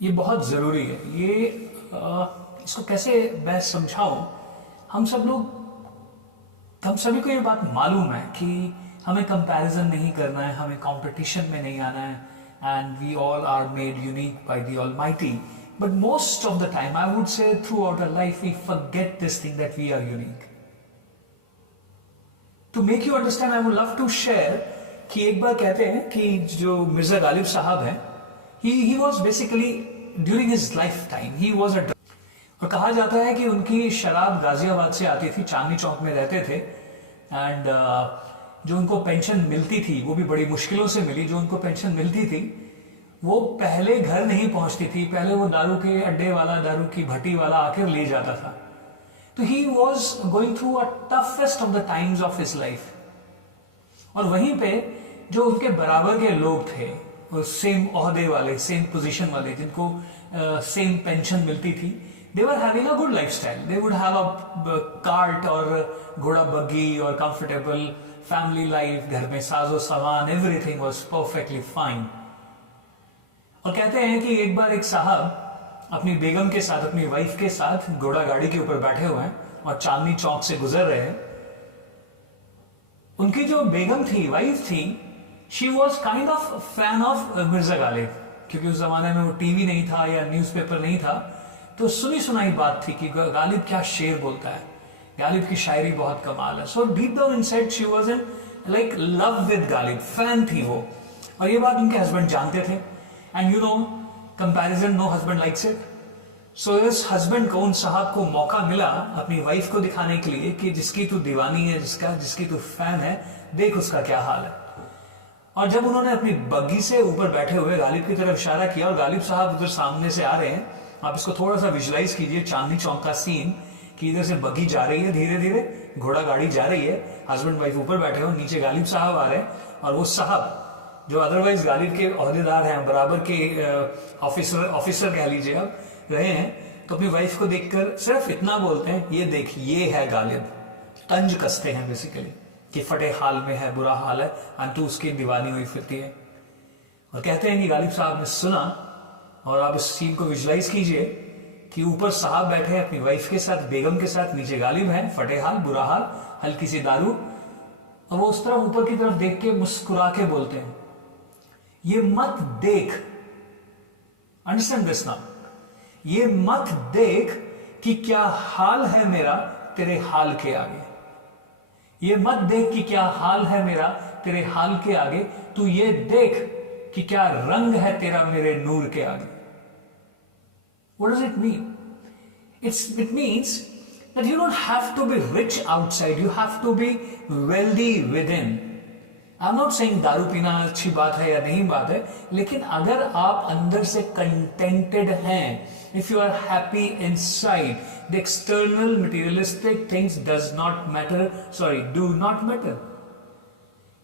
ये बहुत ज़रूरी है। ये इसको कैसे मैं समझाऊं। हम सब लोग हम सभी को ये बात मालूम है कि हमें कंपैरिजन नहीं करना है, हमें कंपटीशन में नहीं आना है, and we all are made unique by the Almighty. But most of the time I would say throughout our life we forget this thing that we are unique. To make you understand I would love to share कि एक बार कहते हैं कि जो मिर्जा गालिब साहब हैं, he was basically during his lifetime he was a और कहा जाता है कि उनकी शराब गाजियाबाद से आती थी, चांदनी चौक में रहते थे, एंड जो उनको पेंशन मिलती थी वो भी बड़ी मुश्किलों से मिली। जो उनको पेंशन मिलती थी वो पहले घर नहीं पहुंचती थी, पहले वो दारू के अड्डे वाला, दारू की भट्टी वाला आकर ले जाता था। तो he was going through a toughest of the times of his life. और वहीं पे जो उनके बराबर के लोग थे, सेम ओहदे वाले, सेम पोजीशन वाले, जिनको सेम पेंशन मिलती थी, they were having a good lifestyle. They would have a cart और घोड़ा बग्गी और कंफर्टेबल फैमिली लाइफ, घर में साजो सामान, एवरीथिंग वाज परफेक्टली फाइन। और कहते हैं कि एक बार एक साहब अपनी बेगम के साथ, अपनी वाइफ के साथ घोड़ा गाड़ी के ऊपर बैठे हुए हैं और चांदनी चौक से गुजर रहे हैं। उनकी जो बेगम थी, वाइफ थी, she was kind of fan of Mirza Ghalib, क्योंकि उस जमाने में वो टीवी नहीं था या न्यूज़पेपर नहीं था, तो सुनी सुनाई बात थी कि गालिब क्या शेर बोलता है, गालिब की शायरी बहुत कमाल है। So deep down inside she was in like love with Ghalib, fan थी वो। और ये बात उनके हस्बैंड जानते थे, and you know comparison no husband likes it. So इस हस्बैंड को, उन साहब को मौका मिला अपनी वाइफ को दिखाने के लिए कि जिसकी तू दीवानी है, जिसकी तू फैन है, देख उसका क्या हाल है। और जब उन्होंने अपनी बग्गी से ऊपर बैठे हुए गालिब की तरफ इशारा किया और गालिब साहब उधर सामने से आ रहे हैं, आप इसको थोड़ा सा विजुलाइज कीजिए, चांदनी चौक का सीन, कि इधर से बग्गी जा रही है, धीरे धीरे घोड़ा गाड़ी जा रही है, हस्बैंड वाइफ ऊपर बैठे हो, नीचे गालिब साहब आ रहे हैं, और वो साहब जो अदरवाइज गालिब के ओहदेदार हैं, बराबर के ऑफिसर कह लीजिए आप, रहे हैं, तो अपनी वाइफ को देखकर सिर्फ इतना बोलते हैं, ये देख, ये है गालिब। तंज कसते हैं बेसिकली कि फटे हाल में है, बुरा हाल है, अंतु उसकी दीवानी हुई फिरती है। और कहते हैं कि गालिब साहब ने सुना, और आप इस सीन को विजुलाइज कीजिए कि ऊपर साहब बैठे हैं अपनी वाइफ के साथ, बेगम के साथ, नीचे गालिब है, फटे हाल, बुरा हाल, हल्की सी दारू, और वो उस तरफ ऊपर की तरफ देख के मुस्कुरा के बोलते हैं, ये मत देख, अंडरस्टैंड दिस नाउ, ये मत देख कि क्या हाल है मेरा तेरे हाल के आगे, ये मत देख कि क्या हाल है मेरा तेरे हाल के आगे, तू ये देख कि क्या रंग है तेरा मेरे नूर के आगे। What does it mean? It means that you don't have to be rich outside, you have to be wealthy within. I'm not saying दारू पीना अच्छी बात है या नहीं बात है, लेकिन अगर आप अंदर से contented हैं, if you are happy inside, the external materialistic things do not matter.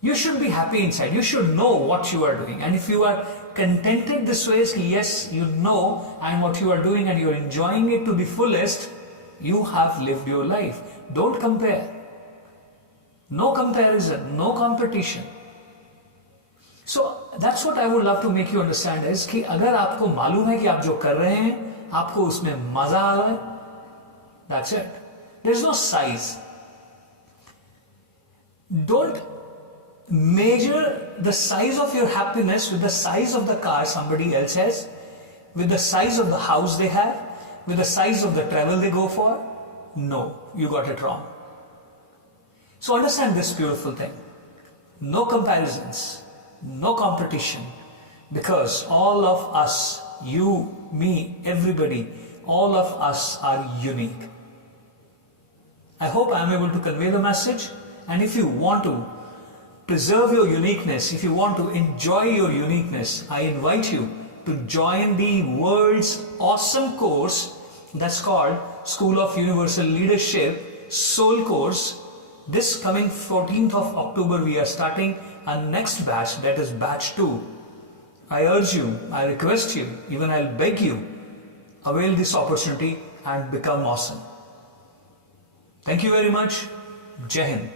You should be happy inside. You should know what you are doing. And if you are contented this way, yes, you know and what you are doing and you are enjoying it to the fullest, you have lived your life. Don't compare. No comparison, no competition. So that's what I would love to make you understand is कि अगर आपको मालूम है कि आप जो कर रहे हैं, आपको उसमें मजा आ रहा है, that's it. There is no size. Don't measure the size of your happiness with the size of the car somebody else has, with the size of the house they have, with the size of the travel they go for. No, you got it wrong. So understand this beautiful thing. No comparisons, no competition, because all of us, you, me, everybody, all of us are unique. I hope I am able to convey the message, and if you want to preserve your uniqueness, if you want to enjoy your uniqueness, I invite you to join the world's awesome course that's called School of Universal Leadership Soul Course. This coming 14th of October we are starting our next batch, that is batch 2. I urge you, I request you, even I'll beg you, avail this opportunity and become awesome. Thank you very much. Jai Hind.